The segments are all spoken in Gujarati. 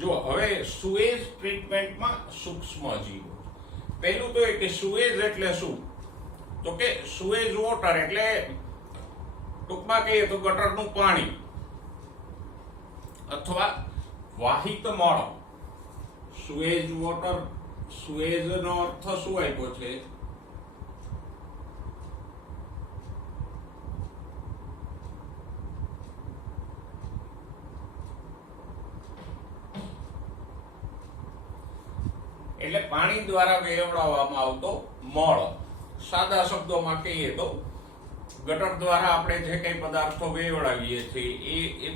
જો હવે સુએઝ ટ્રીટમેન્ટમાં સૂક્ષ્મ જીવો. પહેલું તો એ કે સુએઝ એટલે શું? તો કે સુએઝ વોટર એટલે ટૂંકમાં કહીએ તો ગટરનું પાણી અથવા વાહિત મળ. સુએઝ વોટર, સુએઝ નો અર્થ શું આપ્યો છે? એટલે પાણી દ્વારા વેવડાવવામાં આવતો મળ. સાદા શબ્દોમાં કહીએ તો ગટર દ્વારા આપણે જે કઈ પદાર્થો વેવડાવીએ છીએ એ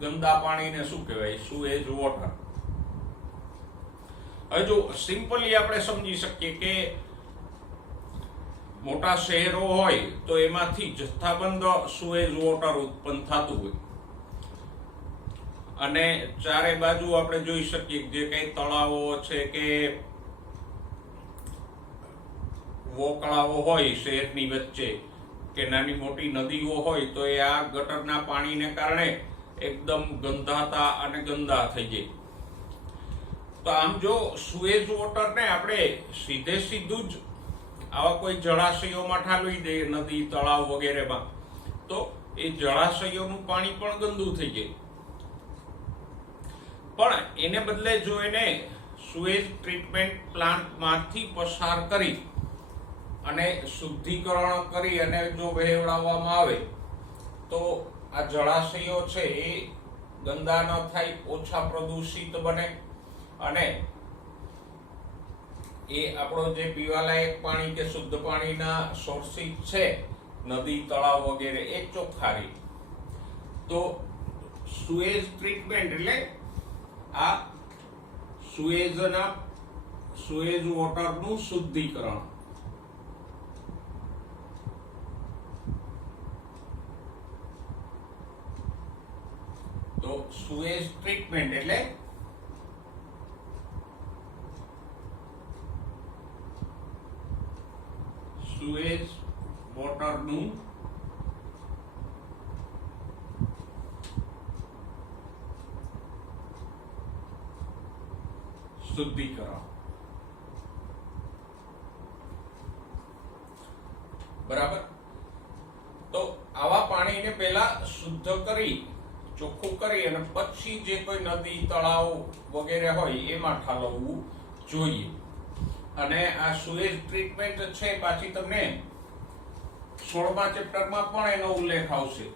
ગંદા પાણીને શું કહેવાય? Sewage water. હવે જો સિમ્પલી આપણે સમજી શકીએ કે મોટા શહેરો હોય તો એમાંથી જથ્થાબંધ સુએઝ વોટર ઉત્પન્ન થતું હોય અને ચારે બાજુ આપણે જોઈ શકીએ જે કઈ તળાવો છે કે વોકળાઓ હોય શહેરની વચ્ચે કે નાની મોટી નદીઓ હોય તો એ આ ગટરના પાણીને કારણે એકદમ ગંધાતા અને ગંદા થઈ જાય. તો આમ જો સુએઝ વોટરને આપણે સીધું જ આવા કોઈ જળાશયોમાં ઠાલવી દઈએ, નદી તળાવ વગેરેમાં, તો એ જળાશયોનું પાણી પણ ગંદુ થઈ જાય. પણ એને બદલે જો એને સુએઝ ટ્રીટમેન્ટ પ્લાન્ટમાંથી પસાર કરી અને શુદ્ધિકરણ કરી અને જો વહેવડાવવામાં આવે તો આ જળાશયો છે એ ગંદા ન થાય, ઓછા પ્રદૂષિત બને અને એ આપણો જે પીવાલાયક પાણી કે શુદ્ધ પાણીના સોર્સિસ છે નદી તળાવ વગેરે એ ચોખ્ખા રહે. તો સુએઝ ટ્રીટમેન્ટ એટલે આ સુએઝ વોટરનું શુદ્ધિકરણ. તો સુએઝ ટ્રીટમેન્ટ એટલે સુએઝ વોટરનું શુદ્ધિકરણ. બરાબર. તો આવા પાણીને પહેલા શુદ્ધ કરી ચોખ્ખું કરી અને પછી જે કોઈ નદી તળાવ વગેરે હોય એમાં ઠાલવવું જોઈએ. અને આ સુએઝ ટ્રીટમેન્ટ છે પાછી તમને 16મા ચેપ્ટરમાં પણ એનો ઉલ્લેખ આવશે.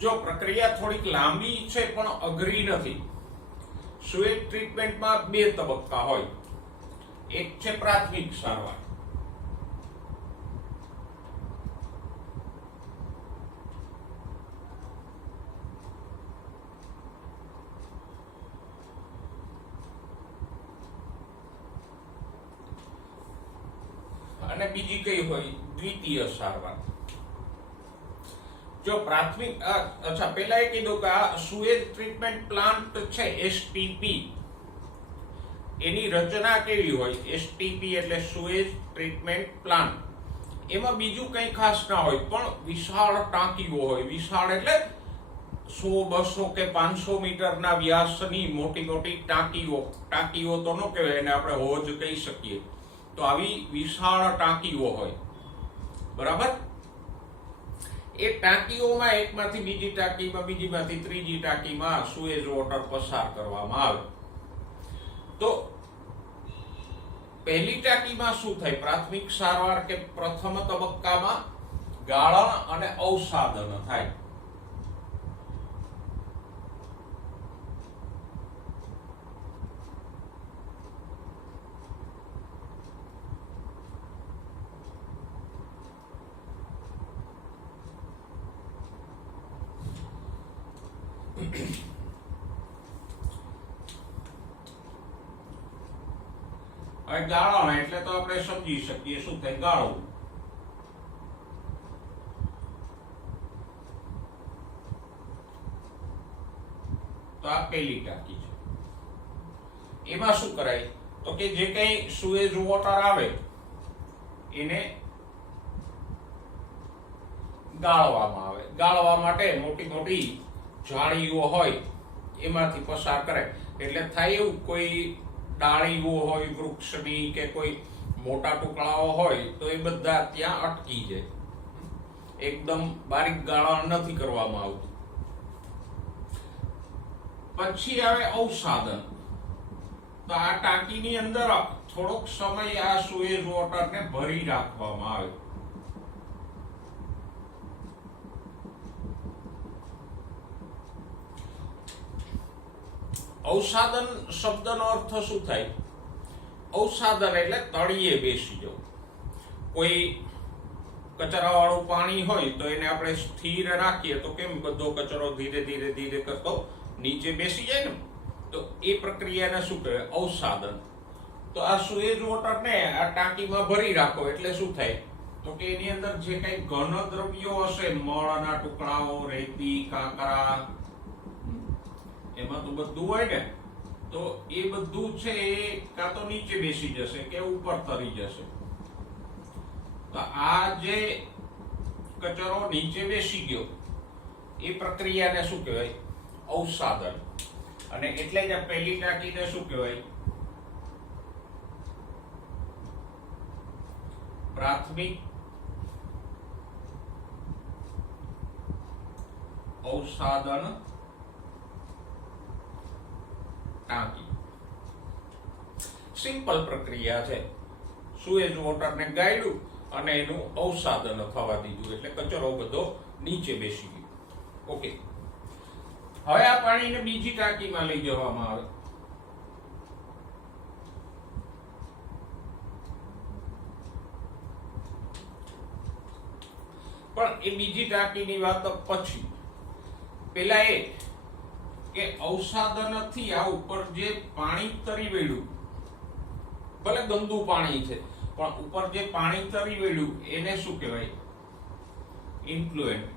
જો પ્રક્રિયા થોડીક લાંબી છે પણ અઘરી નથી. સુએઝ ટ્રીટમેન્ટમાં 2 તબક્કા હોય. એક છે પ્રાથમિક સારવાર. અને બીજી કઈ હોય? દ્વિતીય સારવાર. જો પ્રાથમિક પહેલા એ કીધું કે આ સુએઝ ટ્રીટમેન્ટ પ્લાન્ટ છે એસટીપી, એની રચના કેવી હોય? એસટીપી એટલે સુએઝ ટ્રીટમેન્ટ પ્લાન્ટ. એમાં બીજું કઈ ખાસ ના હોય પણ વિશાળ ટાંકીઓ હોય. વિશાળ એટલે 100, 200 કે 500 મીટરના વ્યાસની મોટી મોટી ટાંકીઓ. ટાંકીઓ તો ન કહેવાય, એને આપણે હોજ કહી શકીએ. તો આવી વિશાળ ટાંકીઓ હોય. બરાબર. એ ટાંકીઓમાં એકમાંથી બીજી ટાંકીમાં, બીજીમાંથી ત્રીજી ટાંકીમાં સુએઝ વોટર પસાર કરવામાં આવે. તો પહેલી ટાંકીમાં શું થાય? પ્રાથમિક સારવાર કે પ્રથમ તબક્કામાં ગાળણ અને અવસાદન થાય. ગાળણ એટલે તો આપણે સમજી શકીએ શું થાય? ગાળવું. તો આ પહેલી ટાંકી છે. એમાં શું કરાય? તો કે જે કઈ સુએઝ વોટર આવે એને ગાળવામાં આવે. ગાળવા માટે મોટી મોટી જાળીઓ હોય એમાંથી પસાર કરે. એટલે થાય એવું, કોઈ ડાળીઓ હોય વૃક્ષની કે કોઈ મોટા ટુકડાઓ હોય તો એ બધા ત્યાં અટકી જાય. એકદમ બારીક ગાળણ નથી કરવામાં આવતું. પછી આવે અવસાદન. તો આ ટાંકીની અંદર થોડોક સમય આ સુએઝ વોટરને ભરી રાખવામાં આવે. અવસાદન શબ્દનો અર્થ શું થાય? અવસાદન એટલે તળિયે બેસી જવું. કોઈ કચરાવાળું પાણી હોય તો એને આપણે સ્થિર રાખીએ તો કેમ બધો કચરો ધીરે ધીરે ધીરે કરતો નીચે બેસી જાય ને, તો એ પ્રક્રિયાને શું કહેવાય? અવસાદન. તો આ સુએઝ વોટરને આ ટાંકીમાં ભરી રાખો એટલે શું થાય? તો કે એની અંદર જે કઈ ઘન દ્રવ્યો હશે, મળના ટુકડાઓ, રેતી, કાંકરા, એમાં તો બધું હોય ને, તો એ બધું છે એ કાં તો નીચે બેસી જશે કે ઉપર તરી જશે. તો આ જે કચરો નીચે બેસી ગયો એ પ્રક્રિયાને શું કહેવાય? અવસાદન. અને એટલે જ આ પહેલી ટાંકીને શું કહેવાય? પ્રાથમિક અવસાદન ટાંકી. સિમ્પલ પ્રક્રિયા છે. સુએઝ વોટરને ગાળ્યું અને એનું અવસાદન થવા દીધું એટલે કચરો બધો નીચે બેસી ગયો. ઓકે, હવે આ પાણીને બીજી ટાંકીમાં લઈ જવામાં આવે. પણ એ બીજી ટાંકીની વાત પછી, પેલા એ કે અવસાદનથી આ ઉપર જે પાણી તરી વળ્યું, ભલે ગંદુ પાણી છે પણ ઉપર જે પાણી તરી વળ્યું એને શું કહેવાય? ઇન્ફ્લુએન્ટ.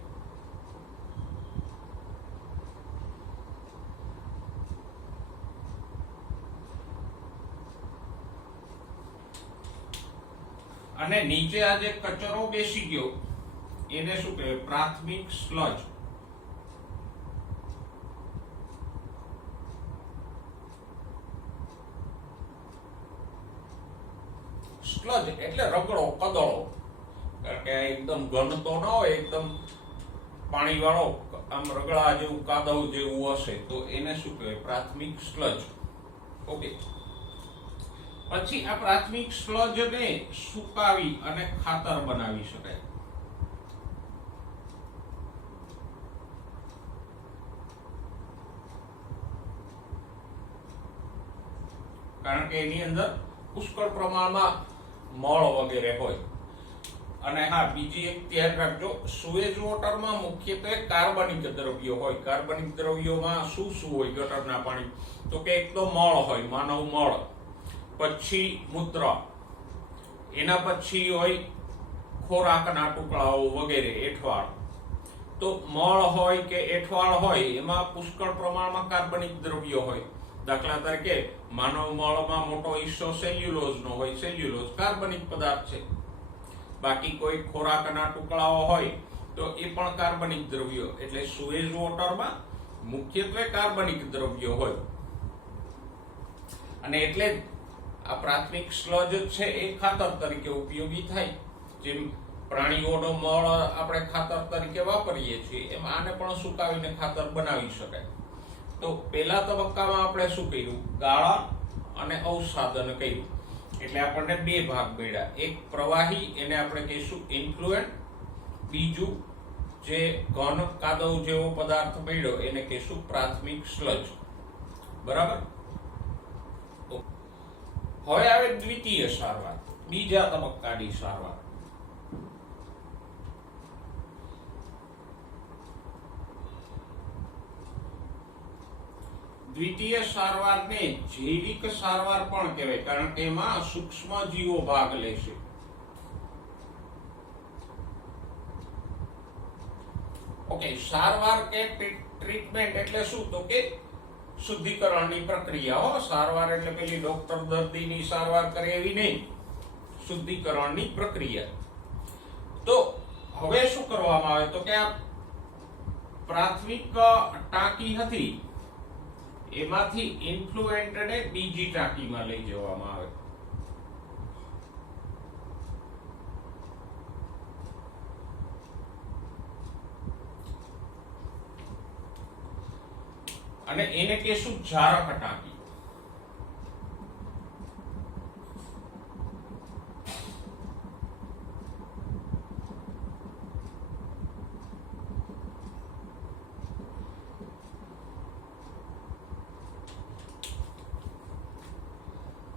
અને નીચે આ જે કચરો બેસી ગયો એને શું કહેવાય? પ્રાથમિક સ્લજ. સ્લજ એટલે રગડો, કદળો. કારણ કે એકદમ ઘન તો ન હોય, એકદમ પાણી વાળો આમ રગડા જેવું, કાદવ જેવું હશે તો એને શું કહેવાય? પ્રાથમિક સ્લજ. ઓકે, પછી આ પ્રાથમિક સ્લજને સુકાવી અને ખાતર બનાવી શકાય. કારણ કે એની અંદર પુષ્કળ પ્રમાણમાં મળ વગેરે હોય. અને હા, બીજી એક ધ્યાન રાખજો, સુએઝ વોટરમાં મુખ્યત્વે કાર્બનિક દ્રવ્યો હોય. કાર્બનિક દ્રવ્યોમાં શું શું હોય ગટરના પાણી? તો કે એક તો મળ હોય, માનવ મળ, પછી મૂત્ર, એના પછી હોય ખોરાકના ટુકડાઓ વગેરે, એઠવાડ. તો મળ હોય કે એઠવાડ હોય એમાં પુષ્કળ પ્રમાણમાં કાર્બનિક દ્રવ્યો હોય. દાખલા તરીકે માનવ મળમાં મોટો હિસ્સો સેલ્યુલોઝનો હોય. સેલ્યુલોઝ કાર્બનિક પદાર્થ છે. બાકી કોઈ ખોરાકના ટુકડાઓ હોય તો એ પણ કાર્બનિક દ્રવ્યો. એટલે સુએઝ વોટરમાં મુખ્યત્વે કાર્બનિક દ્રવ્યો હોય. અને એટલે આ પ્રાથમિક સ્લજ છે એ ખાતર તરીકે ઉપયોગી થાય. જેમ પ્રાણીઓનો મળ આપણે ખાતર તરીકે વાપરીએ છીએ, એમ આને પણ સુકાવીને ખાતર બનાવી શકાય. તો પહેલા તબક્કામાં આપણે શું કર્યું? ગાળા અને અવસાદન કર્યું. એટલે આપણને બે ભાગ મળ્યા. એક પ્રવાહી, એને આપણે કહીશું ઇન્ફ્લુએન્ટ. બીજું જે ઘન કાદવ જેવો પદાર્થ મળ્યો એને કહીશું પ્રાથમિક સ્લજ. બરાબર? હવે આવે દ્વિતીય સારવાર, બીજા તબક્કાની સારવાર. દ્વિતીય સારવારને જૈવિક સારવાર પણ કહેવાય, કારણ કે એમાં સૂક્ષ્મ જીવો ભાગ લેશે. ઓકે, સારવાર કે ટ્રીટમેન્ટ એટલે શું? તો કે શુદ્ધિકરણની પ્રક્રિયા. સારવાર એટલે પેલી ડોક્ટર દર્દીની સારવાર કરે એવી નહીં. શુદ્ધિકરણની પ્રક્રિયા. તો હવે શું કરવામાં આવે તો કે આ પ્રાથમિક ટાંકી હતી એમાંથી ઇન્ફ્લુએન્ટને બીજી ટાંકીમાં લઈ જવામાં આવે. અને એને કહેશું જારક ટાંકી.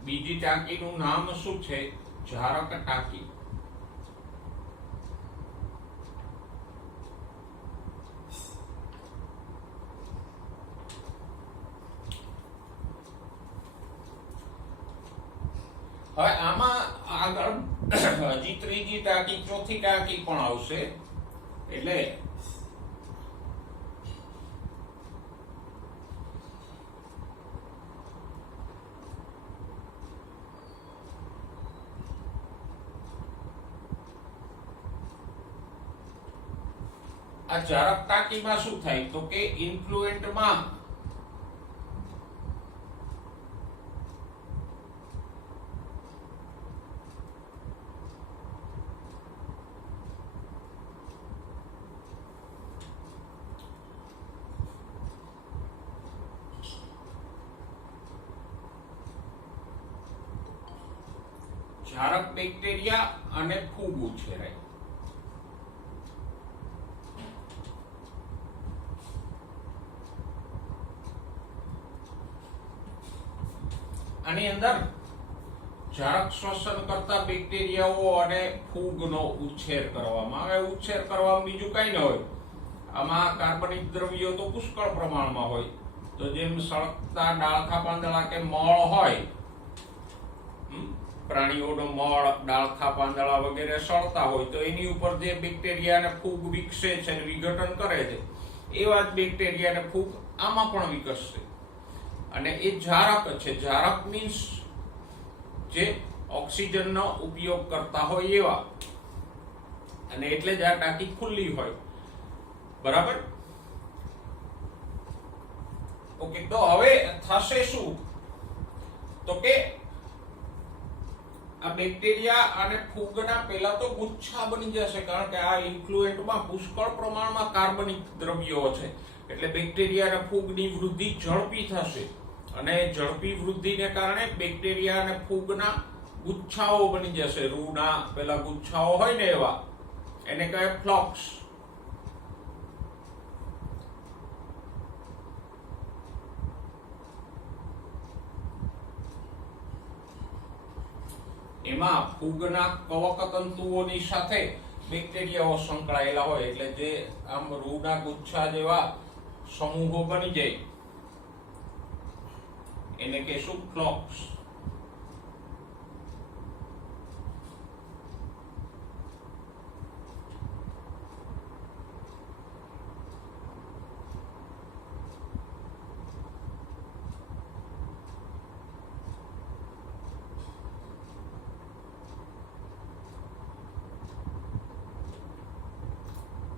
બીજી ટાંકીનું નામ શું છે? જારક ટાંકી. હવે આમાં આગળ હજી ત્રીજી ટાંકી, ચોથી ટાંકી પણ આવશે. એટલે આ જારક ટાંકીમાં શું થાય તો કે ઇન્ફ્લુએન્ટમાં જારક બેક્ટેરિયા અને ફૂગ ઉછેરાય. આની અંદર જારક શ્વસન કરતા બેક્ટેરિયાઓ અને ફૂગનો ઉછેર કરવામાં આવે. ઉછેર કરવામાં બીજું કઈ ન હોય, આમાં કાર્બનિક દ્રવ્યો તો પુષ્કળ પ્રમાણમાં હોય. તો જેમ સળગતા ડાળખા પાંદડા કે મળ હોય, પ્રાણીઓનો મળ, ડાળખા પાંદડા વગેરે સળતા હોય તો એની ઉપર જે બેક્ટેરિયા અને ફૂગ વિકસે છે, વિઘટન કરે છે, એવા જ બેક્ટેરિયા અને ફૂગ આમાં પણ વિકસશે. અને એ જારક છે. જારક મીન્સ જે ઓક્સિજનનો ઉપયોગ કરતા હોય એવા. અને એટલે જ આ ટાંકી ખુલ્લી હોય. બરાબર? ઓકે, તો હવે થશે શું તો કે આ બેક્ટેરિયા અને ફૂગના પહેલા તો ગુચ્છા બની જશે, કારણ કે આ ઇન્ફ્લુએન્ટમાં પુષ્કળ પ્રમાણમાં કાર્બનિક દ્રવ્યો છે. એટલે બેક્ટેરિયા અને ફૂગની વૃદ્ધિ ઝડપી થશે. અને ઝડપી વૃદ્ધિને કારણે બેક્ટેરિયા અને ફૂગના ગુચ્છાઓ બની જશે. રૂના પેલા ગુચ્છાઓ હોય ને એવા, એને કહેવાય ફ્લોક્સ. એમાં ફૂગના કવક તંતુઓની સાથે બેક્ટેરિયાઓ સંકળાયેલા હોય. એટલે જે આમ રૂના ગુચ્છા જેવા સમૂહો બની જાય એને કહેશું ફ્લોક્સ.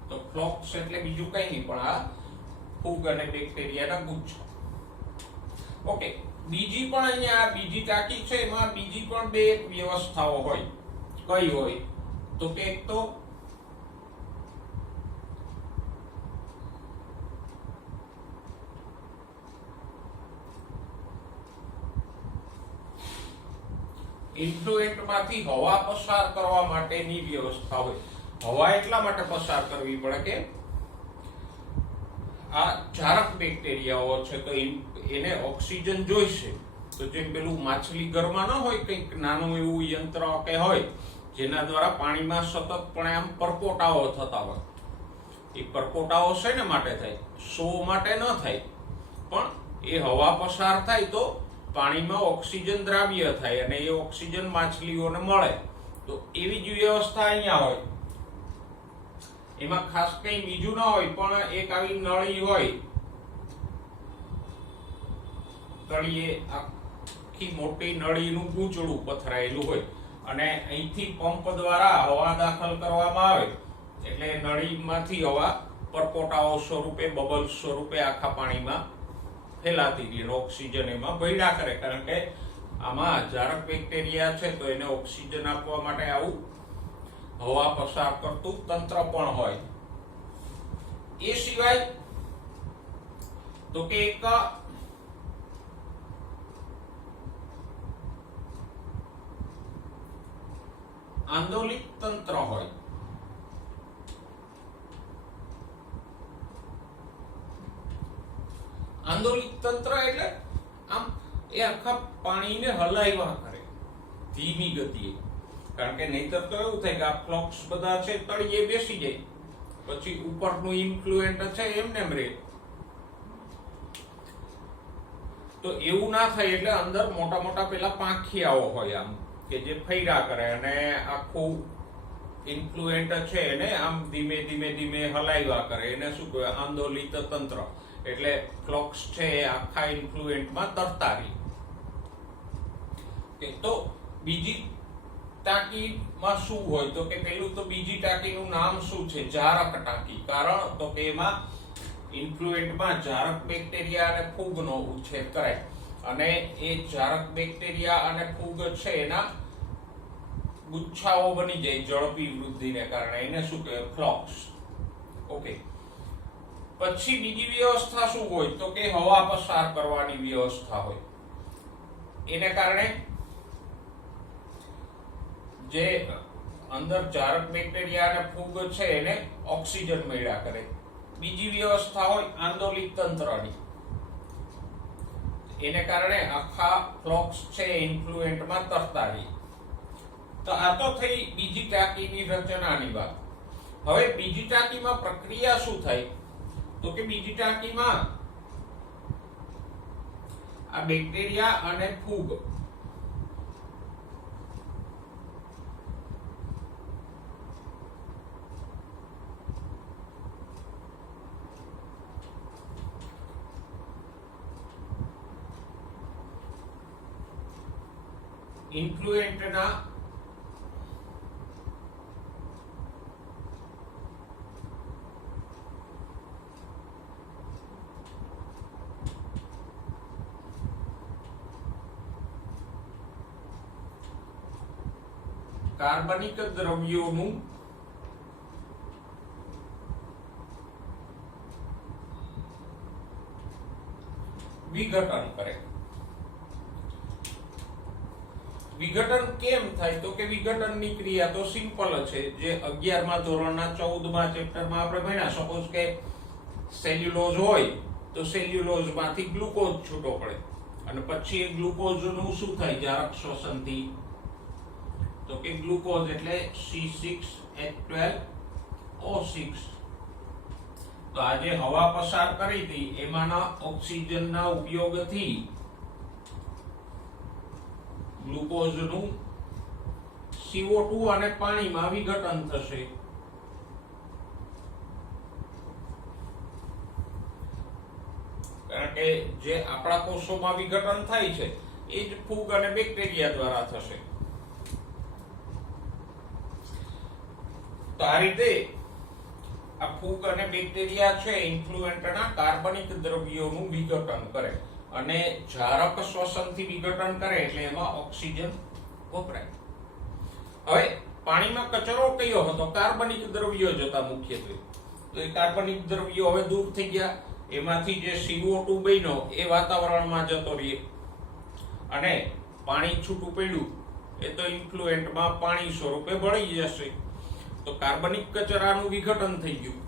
તો ફ્લોક્સ એટલે બીજું કઈ નહીં પણ આ ફૂગ અને બેક્ટેરિયાના ગુચ્છા. ઓકે, બીજી પણ અહીંયા બીજી ટાંકી છે, એમાં બીજી પણ બે વ્યવસ્થાઓ હોય. કઈ હોય તો કે એક તો ઇન્ફ્લુએન્ટમાંથી હવા પસાર કરવા માટેની વ્યવસ્થા હોય. હવા એટલા માટે પસાર કરવી પડે કે આ જારક બેક્ટેરિયાઓ છે તો એને ઓક્સિજન જોઈશે. તો જેમ પેલું માછલી ઘરમાં ન હોય કંઈક નાનું એવું યંત્ર કે હોય જેના દ્વારા પાણીમાં સતતપણે આમ પરપોટાઓ થતા હોય. એ પરપોટાઓ શેને માટે થાય? શો માટે ન થાય, પણ એ હવા પસાર થાય તો પાણીમાં ઓક્સિજન દ્રાવ્ય થાય અને એ ઓક્સિજન માછલીઓને મળે. તો એવી જ વ્યવસ્થા અહીંયા હોય. એમાં ખાસ કઈ બીજું ના હોય, પણ એક આવી નળી હોય, તળિયે આખી મોટી નળીનું ગૂંચળું પથરાયેલું હોય. અને અહીંથી પંપ દ્વારા હવા દાખલ કરવામાં આવે એટલે નળીમાંથી હવા પરપોટાઓ સ્વરૂપે બબલ્સ સ્વરૂપે આખા પાણીમાં ફેલાતી રહે, ઓક્સિજન એમાં ભળ્યા કરે, કારણ કે આમાં જારક બેક્ટેરિયા છે તો એને ઓક્સિજન આપવા માટે આવું હવા પસાર કરતું તંત્ર પણ હોય. એ સિવાય તો કે એક આંદોલિત તંત્ર હોય. આંદોલિત તંત્ર એટલે આમ એ આખા પાણીને હલાવ્યા કરે ધીમી ગતિએ, કારણ કે નહીતર તો એવું થાય કે આ ફ્લોક્સ બધા છે તળિયે બેસી જાય, પછી ઉપરનું ઇન્ફ્લુએન્ટ છે એમને એમ રહે. તો એવું ના થાય એટલે અંદર મોટા મોટા પેલા પાંખિયાઓ હોય આમ કે જે ફૈરા કરે અને આખું ઇન્ફ્લુએન્ટ છે એને આમ ધીમે ધીમે ધીમે હલાવ્યા કરે. એને શું કહેવાય? આંદોલિત તંત્ર. એટલે ફ્લોક્સ છે એ આખા ઇન્ફ્લુએન્ટમાં તરતા રહે. તો બીજી ટાંકીમાં શું હોય તો કે પેલું તો બીજી ટાંકીનું નામ શું છે? જારક ટાંકી. કારણ તો કે એમાં ઇન્ફ્લુએન્ટમાં જારક બેક્ટેરિયા અને ફૂગનો ઉછેર કરાય અને એ જારક બેક્ટેરિયા અને ફૂગ છે એના ગુચ્છાઓ બની જાય ઝડપી વૃદ્ધિને કારણે. એને શું કહેવાય? ફ્લોક્સ. ઓકે. પછી બીજી વ્યવસ્થા શું હોય તો કે હવા પસાર કરવાની વ્યવસ્થા હોય. એને કારણે જે અંદર જારક બેક્ટેરિયા અને ફૂગ છે એને ઓક્સિજન મળ્યા કરે. બીજી વ્યવસ્થા હોય આંદોલિત તંત્રની. એને કારણે આખા ફ્લોક્સ છે ઇન્ફ્લુએન્ટમાં તરતા રહે. તો આ તો થઈ બીજી ટાંકીની રચનાની વાત. હવે બીજી ટાંકીમાં પ્રક્રિયા શું થાય તો કે બીજી ટાંકીમાં આ બેક્ટેરિયા અને ફૂગ ઇન્ફ્લુએન્ટના કાર્બનિક દ્રવ્યોનું વિઘટન કરે. વિઘટન કેમ થાય તો કે વિઘટનની ક્રિયા તો સિમ્પલ છે, જે 11મા ધોરણના 14મા ચેપ્ટરમાં આપણે ભણ્યા. સપોઝ કે સેલ્યુલોઝ હોય તો સેલ્યુલોઝમાંથી ગ્લુકોઝ છૂટો પડે અને પછી એ ગ્લુકોઝનું શું થાય જારક શ્વસનથી તો કે ગ્લુકોઝ એટલે C6H12O6. તો આજે હવા પસાર કરી હતી એમાંના ઓક્સિજનના ઉપયોગથી ગ્લુકોઝનું CO2 અને પાણીમાં વિઘટન થશે. કારણ કે જે આપણા કોષોમાં વિઘટન થાય છે એ જ ફૂગ અને બેક્ટેરિયા દ્વારા થશે. તો આ રીતે આ ફૂગ અને બેક્ટેરિયા છે ઇન્ફ્લુએન્ટના કાર્બનિક દ્રવ્યોનું વિઘટન કરે અને જારક શ્વસનથી વિઘટન કરે એટલે એમાં ઓક્સિજન વપરાય. હવે પાણીમાં કચરો કયો હતો? કાર્બનિક દ્રવ્યો જ હતા મુખ્યત્વે. તો એ કાર્બનિક દ્રવ્યો હવે દૂર થઈ ગયા. એમાંથી જે CO2 બન્યો એ વાતાવરણમાં જતો રહે અને પાણી છૂટું પડ્યું એ તો ઇન્ફ્લુએન્ટમાં પાણી સ્વરૂપે ભળી જશે. તો કાર્બનિક કચરાનું વિઘટન થઈ ગયું.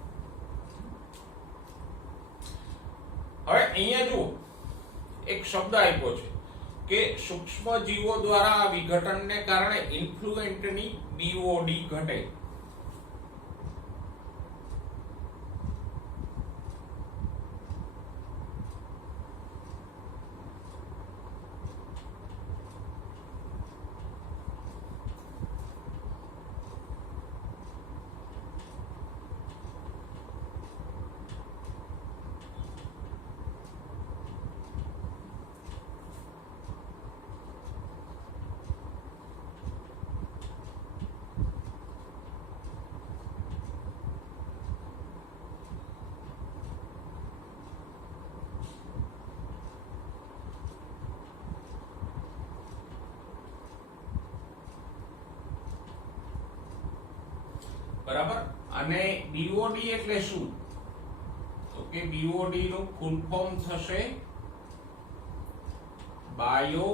હવે અહીંયા જુઓ એક શબ્દ આપ્યો છે કે સૂક્ષ્મ જીવો દ્વારા આ વિઘટનને કારણે ઇન્ફ્લુએન્ટની BOD ઘટે. બરાબર. અને બીઓડી એટલે શું? તો કે બીઓડી નું ફૂલ ફોર્મ થશે bio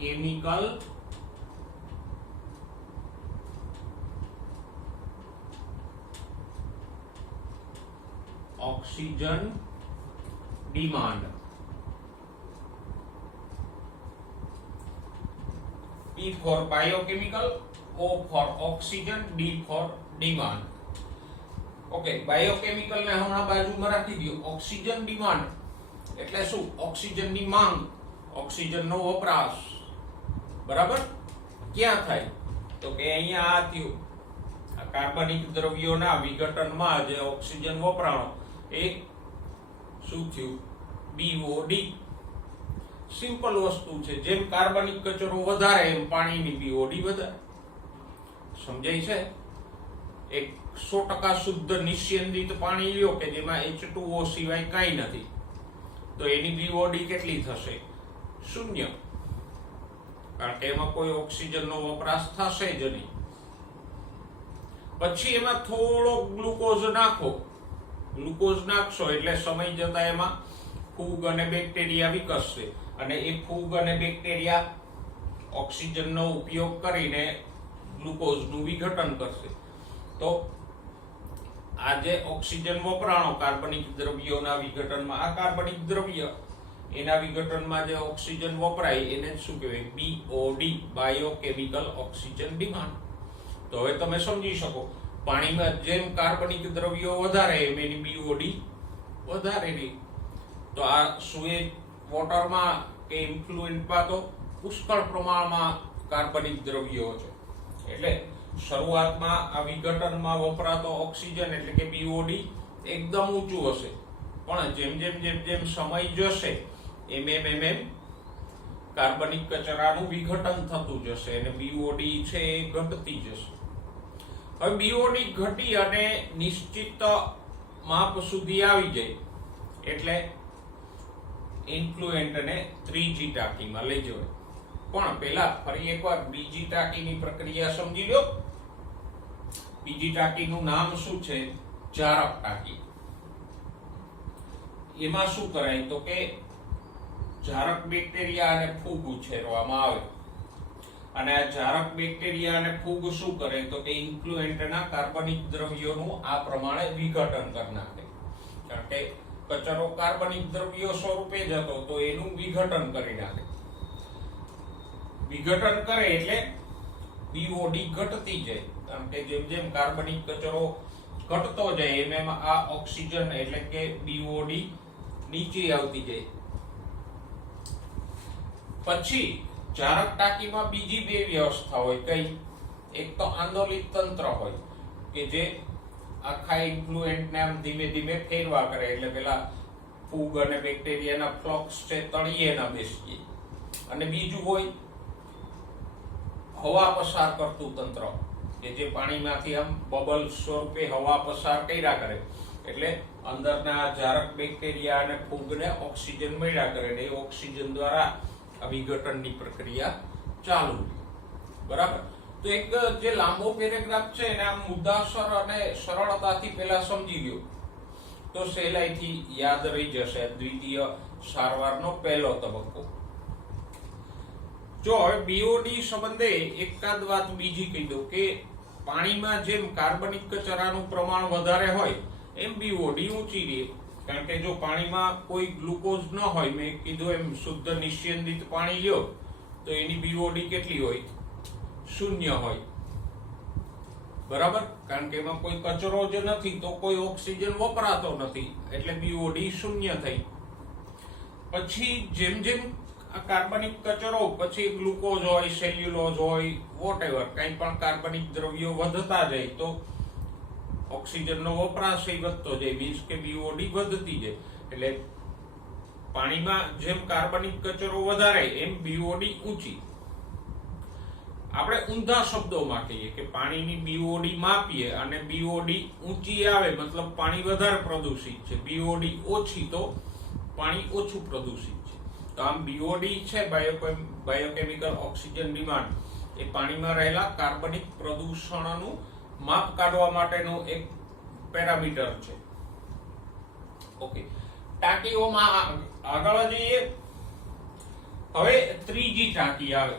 chemical oxygen demand. B for biochemical, O for oxygen, D for demand. Okay, biochemical ને હમણાં બાજુમાં રાખી દો. ઓક્સિજન ડિમાન્ડ એટલે શું? ઓક્સિજનની માંગ, ઓક્સિજનનો વપરાશ. બરાબર. ક્યાં થાય? તો કે અહીંયા આ થયું, આ કાર્બનિક દ્રવ્યોના વિઘટનમાં જે ઓક્સિજન વપરાણો એ શું થયું? BOD. સિમ્પલ વસ્તુ છે. જેમ કાર્બનિક કચરો વધારે એમ પાણીની BOD વધારે. સમજાય છે? એક 100% શુદ્ધ નિસ્યંદિત પાણી લ્યો કે જેમાં H2O સિવાય કાંઈ નથી, તો એની BOD કેટલી થશે? 0. કારણ કે એમાં કોઈ ઓક્સિજનનો વપરાશ થશે જ નહીં. પછી એમાં થોડો ગ્લુકોઝ નાખો. ગ્લુકોઝ નાખશો એટલે સમય જતા એમાં ફૂગ અને બેક્ટેરિયા વિકસશે, અને એ ફૂગ અને બેક્ટેરિયા ઓક્સિજનનો ઉપયોગ કરીને ગ્લુકોઝનું વિઘટન કરશે. તો આ જે ઓક્સિજન વપરાણો કાર્બનિક દ્રવ્યોના વિઘટનમાં, આ કાર્બનિક દ્રવ્ય એના વિઘટનમાં જે ઓક્સિજન વપરાય એને શું કહેવાય? BOD, biochemical oxygen demand. તો હવે તમે સમજી શકો, પાણીમાં જેમ કાર્બનિક દ્રવ્યો વધારે એમ એની BOD વધારે રહી. તો આ સુએજ વોટરમાં કે ઇન્ફ્લુએન્ટમાં તો પુષ્કળ પ્રમાણમાં કાર્બનિક દ્રવ્યો છે. એટલે શરૂઆતમાં આ વિઘટનમાં વપરાતો ઓક્સિજન એટલે કે BOD એકદમ ઊંચું હશે, પણ જેમ જેમ જેમ જેમ સમય જશે એમ કાર્બનિક કચરાનું વિઘટન થતું જશે અને BOD છે એ ઘટતી જશે. હવે BOD ઘટી અને નિશ્ચિત માપ સુધી આવી જાય એટલે ઇન્ફ્લુએન્ટને ત્રીજી ટાંકીમાં લઈ જવાય. પણ પહેલા ફરી એકવાર બીજી ટાંકીની પ્રક્રિયા સમજી લો. બીજી ટાંકીનું નામ શું છે? જારક ટાંકી. એમાં શું કરાય? તો કે જારક બેક્ટેરિયા અને ફૂગ ઉછેરવામાં આવે, અને આ જારક બેક્ટેરિયા અને ફૂગ શું કરે? તો કે ઇન્ફ્લુએન્ટના કાર્બનિક દ્રવ્યોનું આ પ્રમાણે વિઘટન કરી નાખે. કારણ કે કચરો કાર્બનિક દ્રવ્યો સ્વરૂપે જ હતો, તો એનું વિઘટન કરી નાખે. વિઘટન કરે એટલે BOD ઘટતી જાય. કારણ કે જેમ જેમ કાર્બનિક કચરો ઘટતો જાય એમ એમ આ ઓક્સિજન એટલે કે BOD નીચે આવતી જાય. પછી જારક ટાંકીમાં બીજી બે વ્યવસ્થા હોય. કઈ? એક તો આંદોલિત તંત્ર હોય કે જે આખા ઇન્ફ્લુએન્ટને આમ ધીમે ધીમે ફેરવા કરે, એટલે પેલા ફૂગ અને બેક્ટેરિયાના ફ્લોક્સ છે તળિયેના બેસી. અને બીજું હોય હવા પસાર કરતું તંત્ર કે જે પાણીમાંથી આમ બબલ સ્વરૂપે હવા પસાર કર્યા કરે, એટલે અંદરના જારક બેક્ટેરિયા અને ફૂગને ઓક્સિજન મળ્યા કરે ને એ ઓક્સિજન દ્વારા આ વિઘટનની પ્રક્રિયા ચાલુ. બરાબર. તો એક જે લાંબો પેરેગ્રાફ છે એને આમ મુદ્દાસર અને સરળતાથી પહેલા સમજી ગયો તો સહેલાઈથી યાદ રહી જશે. દ્વિતીય સારવારનો પહેલો તબક્કો. જો હવે BOD સંબંધે એકાદ વાત બીજી કહી દઉં કે પાણીમાં જેમ કાર્બનિક કચરાનું પ્રમાણ વધારે હોય એમ BOD ઊંચી રહે. કારણ કે જો પાણીમાં કોઈ ગ્લુકોઝ ન હોય, મેં કીધું એમ શુદ્ધ નિસ્યંદિત પાણી લ્યો તો એની BOD કેટલી હોય? 0 હોય. બરાબર. કારણ કે એમાં કોઈ કચરો જ નથી, તો કોઈ ઓક્સિજન વપરાતો નથી, એટલે BOD 0 થઈ. પછી જેમ જેમ આ કાર્બનિક કચરો, પછી ગ્લુકોઝ હોય, સેલ્યુલોઝ હોય, વોટએવર કંઈ પણ કાર્બનિક દ્રવ્યો વધતા જાય તો ઓક્સિજનનો વપરાશ વધતો જાય, મીન્સ કે BOD વધતી જાય. એટલે પાણીમાં જેમ કાર્બનિક કચરો વધારે એમ BOD ઊંચી. આપણે ઊંધા શબ્દોમાં કહીએ કે પાણીની BOD માપીએ અને BOD ઊંચી આવે મતલબ પાણી વધારે પ્રદૂષિત છે, BOD ઓછી તો પાણી ઓછું પ્રદૂષિત છે. તો આમ BOD છે બાયોકેમિકલ ઓક્સિજન ડિમાન્ડ, એ પાણીમાં રહેલા કાર્બનિક પ્રદૂષણનું માપ કાઢવા માટેનું એક પેરામીટર છે. ઓકે, ટાંકીઓમાં આગળ જઈએ. હવે ત્રીજી ટાંકી આવે.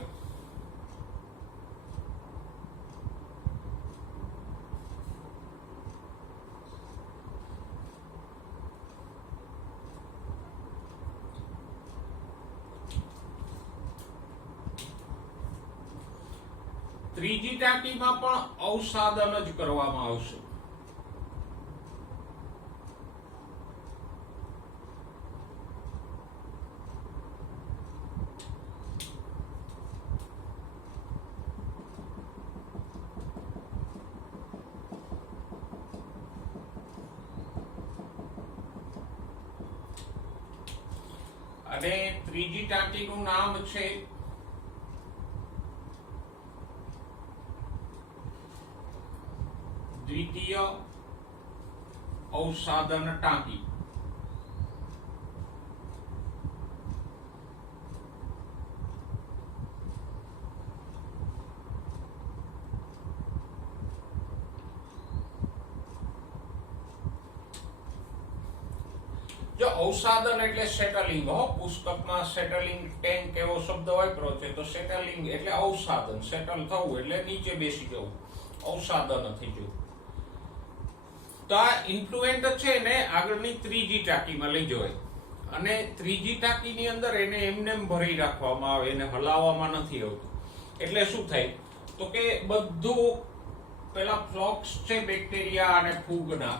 ત્રીજી ટાંકીમાં પણ અવસાદન જ કરવામાં આવશે. અને ત્રીજી ટાંકીનું નામ છે દ્વિતીય અવસાદન ટાંકી. જો અવસાદન એટલે સેટલિંગ હો, પુસ્તકમાં સેટલિંગ ટેન્ક એવો શબ્દ વાપર્યો છે, તો સેટલિંગ એટલે અવસાદન. સેટલ થવું એટલે નીચે બેસી જવું, અવસાદન થઈ જવું. તો આ ઇન્ફ્લુએન્ટ છે ને આગળની ત્રીજી ટાંકીમાં લઈ જવાય, અને ત્રીજી ટાંકીની અંદર એને એમને ભરી રાખવામાં આવે, એને હલાવવામાં નથી આવતું. એટલે શું થાય તો કે બધું પેલા ફ્લોક્સ છે બેક્ટેરિયા અને ફૂગના,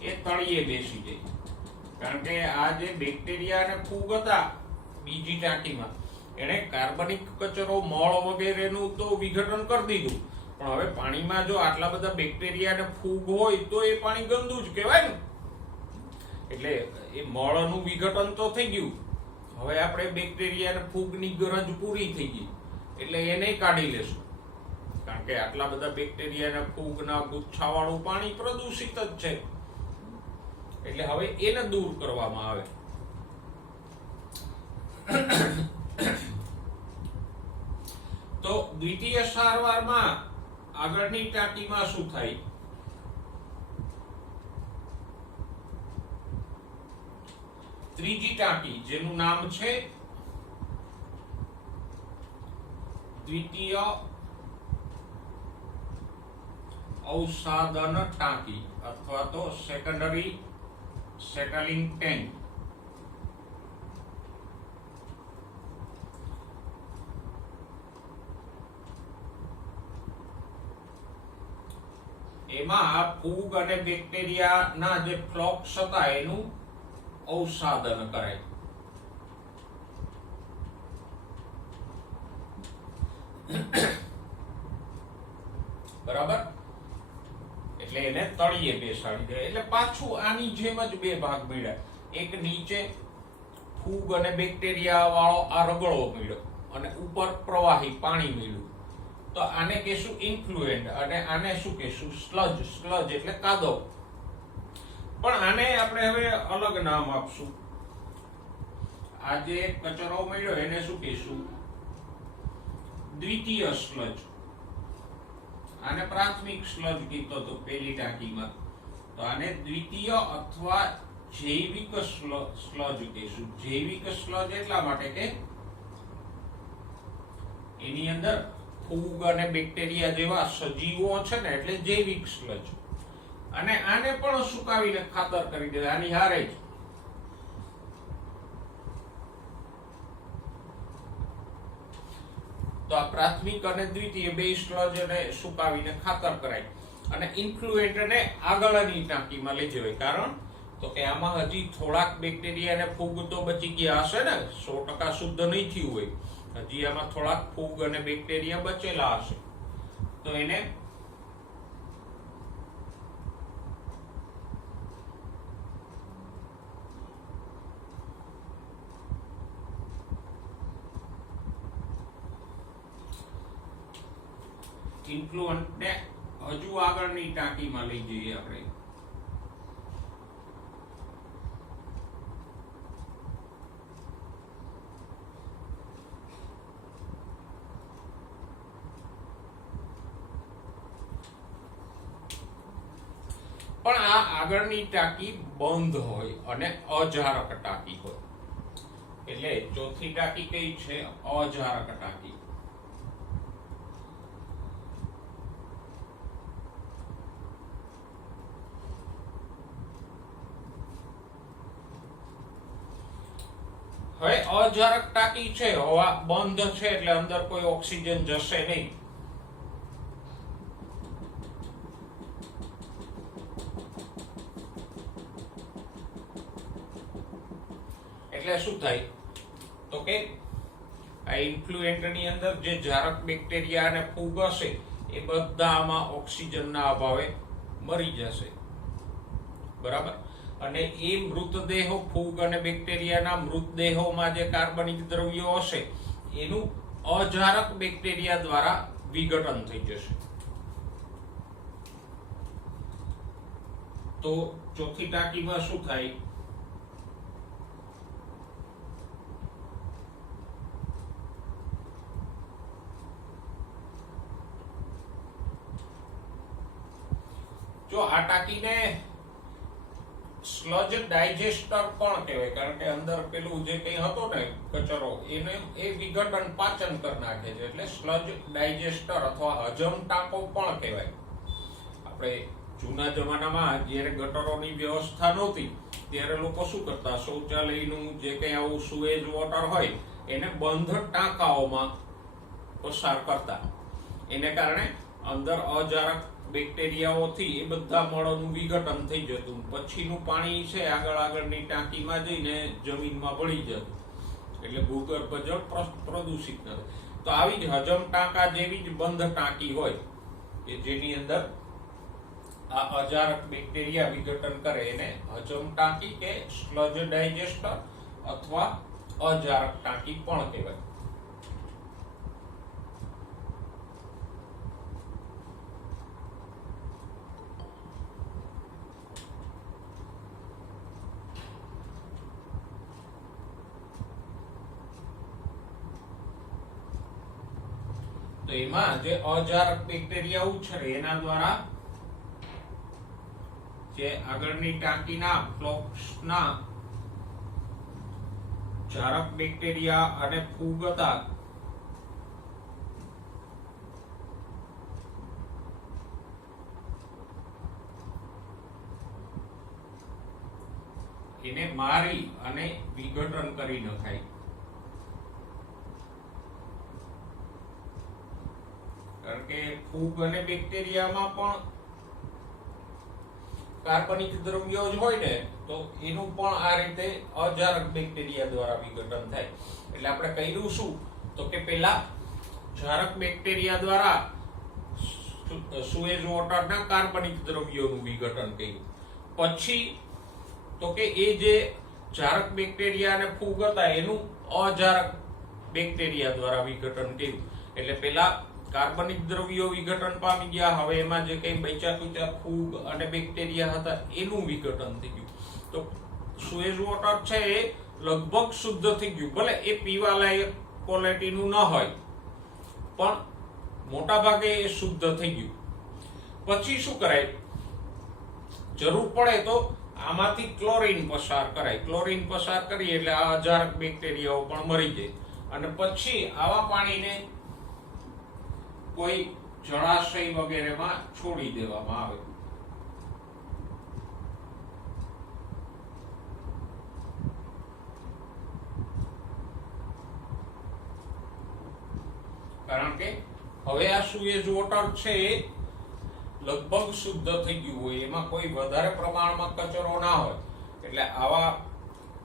એ તળિયે બેસી જાય. કારણ કે આ જે બેક્ટેરિયા અને ફૂગ હતા બીજી ટાંકીમાં, એને કાર્બનિક કચરો, મળ વગેરેનું તો વિઘટન કરી દીધું, પણ હવે પાણીમાં જો આટલા બધા બેક્ટેરિયા અને ફૂગ હોય તો એ પાણી ગંદુ જ કહેવાય ને. એટલે એ મળનું વિઘટન તો થઈ ગયું, હવે આપણે બેક્ટેરિયા અને ફૂગની ગરજ પૂરી થઈ ગઈ, એટલે એને કાઢી લેશું. કારણ કે આટલા બધા બેક્ટેરિયા અને ફૂગના ગુચ્છાવાળું પાણી પ્રદૂષિત જ છે, એટલે હવે એને દૂર કરવામાં આવે. તો દ્વિતીય સારવારમાં આગળની ટાંકીમાં શું થાય? ત્રીજી ટાંકી જેનું નામ છે દ્વિતીય અવસાદન ટાંકી અથવા તો સેકન્ડરી સેટલિંગ ટેન્ક. એમાં ફૂગ અને બેક્ટેરિયાના જે ફ્લોક્સ હતા એનું અવસાદન કરાય. બરાબર, એટલે એને તળિયે બેસાડી દે. એટલે પાછું આની જેમ જ બે ભાગ મળ્યા. એક નીચે ફૂગ અને બેક્ટેરિયા વાળો આ રગડો મળ્યો, અને ઉપર પ્રવાહી પાણી મળ્યું. તો આને કહેશું ઇન્ફ્લુએન્ટ, અને આને શું કહેશું? સ્લજ. સ્લજ એટલે કાદવ. પણ આને આપણે હવે અલગ નામ આપશું. આ જે કચરો મળ્યો એને શું કહેશું? દ્વિતીય સ્લજ. આને પ્રાથમિક સ્લજ કીધો તો પેલી ટાંકીમાં, તો આને દ્વિતીય અથવા જૈવિક સ્લજ કહેશું. જૈવિક સ્લજ એટલા માટે કે એની અંદર ફૂગ અને બેક્ટેરિયા જેવા સજીવો છે ને, એટલે જૈવિક સ્લજ. અને આને પણ સુકાવીને ખાતર કરી દે આની હારે જ. તો આ પ્રાથમિક અને દ્વિતીય બે સ્લજ ને સુકાવીને ખાતર કરાય. અને ઇન્ફ્લુએન્ટને આગળની ટાંકીમાં લઈ જવાય. કારણ તો કે આમાં હજી થોડાક બેક્ટેરિયા અને ફૂગ તો બચી ગયા હશે ને, 100% શુદ્ધ નહીં થયું હોય, હજી આમાં થોડાક ફૂગ અને બેક્ટેરિયા બચેલા હશે. તો એને ઇન્ફ્લુએન્ટને હજુ આગળની ટાંકીમાં લઈ જઈએ આપણે. પણ આ આગળની ટાંકી બંધ હોય અને અજારક ટાંકી હોય, એટલે ચોથી ટાંકી કઈ છે? અજારક ટાંકી. હવે અજારક ટાંકી છે, હવા બંધ છે એટલે અંદર કોઈ ઓક્સિજન જશે નહીં. એટલે શું થાય તો કે આ ઇન્ફ્લુએન્ટની અંદર જે જારક બેક્ટેરિયા અને ફૂગ હશે એ બધા આમાં ઓક્સિજનના અભાવે મરી જશે. બરાબર. અને એ મૃતદેહો, ફૂગ અને બેક્ટેરિયાના મૃતદેહોમાં જે કાર્બનિક દ્રવ્યો હશે એનું અજારક બેક્ટેરિયા દ્વારા વિઘટન થઈ જશે. તો ચોથી ટાંકીમાં શું થાય? જો આ ટાંકીને સ્લજ ડાયજેસ્ટર પણ કહેવાય, કારણ કે અંદર પેલું જે કંઈ હતો ને કચરો એને એ વિઘટન પાચન કરી નાખે છે, એટલે સ્લજ ડાયજેસ્ટર અથવા હજમ ટાંકો પણ કહેવાય. આપણે જૂના જમાનામાં જ્યારે ગટરોની વ્યવસ્થા નહોતી ત્યારે લોકો શું કરતા, શૌચાલયનું જે કંઈ આવું સુએજ વોટર હોય એને બંધ ટાંકાઓમાં પસાર કરતા. એને કારણે અંદર અજારક બેક્ટેરિયાઓથી એ બધા મળનું વિઘટન થઈ જતું, પછીનું પાણી છે આગળની ટાંકીમાં જઈને જમીનમાં ભળી જતું, એટલે ભૂગર્ભ જળ પ્રદૂષિત ન થાય. તો આવી જ હજમ ટાંકા જેવી જ બંધ ટાંકી હોય કે જેની અંદર આ અજારક બેક્ટેરિયા વિઘટન કરે એને હજમ ટાંકી કે સ્લજ ડાયજેસ્ટર અથવા અજારક ટાંકી પણ કહેવાય. તો એમાં જે અજારક બેક્ટેરિયા ઉછરે એના દ્વારા જે આગળની ટાંકીના ફ્લોક્સના જારક બેક્ટેરિયા અને ફૂગ હતા એને મારી અને વિઘટન કરી નખાય. કારણ કે ફૂગ અને બેક્ટેરિયામાં પણ કાર્બનિક દ્રવ્યો જ હોય ને, તો એનું પણ આ રીતે અજારક બેક્ટેરિયા દ્વારા વિઘટન થાય. એટલે આપણે કહ્યું શું તો કે પેલા જારક બેક્ટેરિયા દ્વારા સુએજ વોટરના કાર્બનિક દ્રવ્યોનું વિઘટન કર્યું, પછી તો કે એ જે જારક બેક્ટેરિયા અને ફૂગ હતા એનું અજારક બેક્ટેરિયા દ્વારા વિઘટન કર્યું. એટલે પેલા કાર્બનિક દ્રવ્યો વિઘટન પામી ગયા, હવે એમાં જે કંઈ બચ્યા કુચા ફૂગ અને બેક્ટેરિયા હતા એનું વિઘટન થઈ ગયું. તો સુએજ વોટર છે એ લગભગ શુદ્ધ થઈ ગયું, ભલે એ પીવા લાયક ક્વોલિટીનું ન હોય પણ મોટા ભાગે એ શુદ્ધ થઈ ગયું. પછી શું કરાય, જરૂર પડે તો આમાંથી ક્લોરીન પસાર કરાય. ક્લોરીન પસાર કરીએ એટલે આ અજારક બેક્ટેરિયાઓ પણ મરી જાય, અને પછી આવા પાણીને કોઈ જળાશય વગેરેમાં છોડી દેવામાં આવે. કારણ કે હવે આ સુએજ વોટર છે એ લગભગ શુદ્ધ થઈ ગયું હોય, એમાં કોઈ વધારે પ્રમાણમાં કચરો ના હોય, એટલે આવા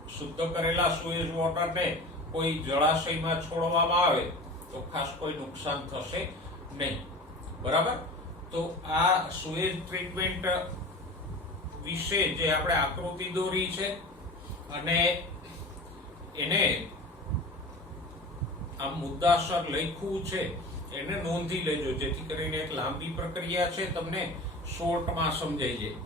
શુદ્ધ કરેલા સુએજ વોટરને કોઈ જળાશયમાં છોડવામાં આવે તો ખાસ કોઈ નુકસાન થશે નહીં. બરાબર. તો આ સુએજ ટ્રીટમેન્ટ વિશે જે આપણે આકૃતિ દોરી છે અને એને આ મુદ્દાસર લખ્યું છે એને નોંધી લેજો, જેથી કરીને એક લાંબી પ્રક્રિયા છે તમને શોર્ટમાં સમજાઈ જાય.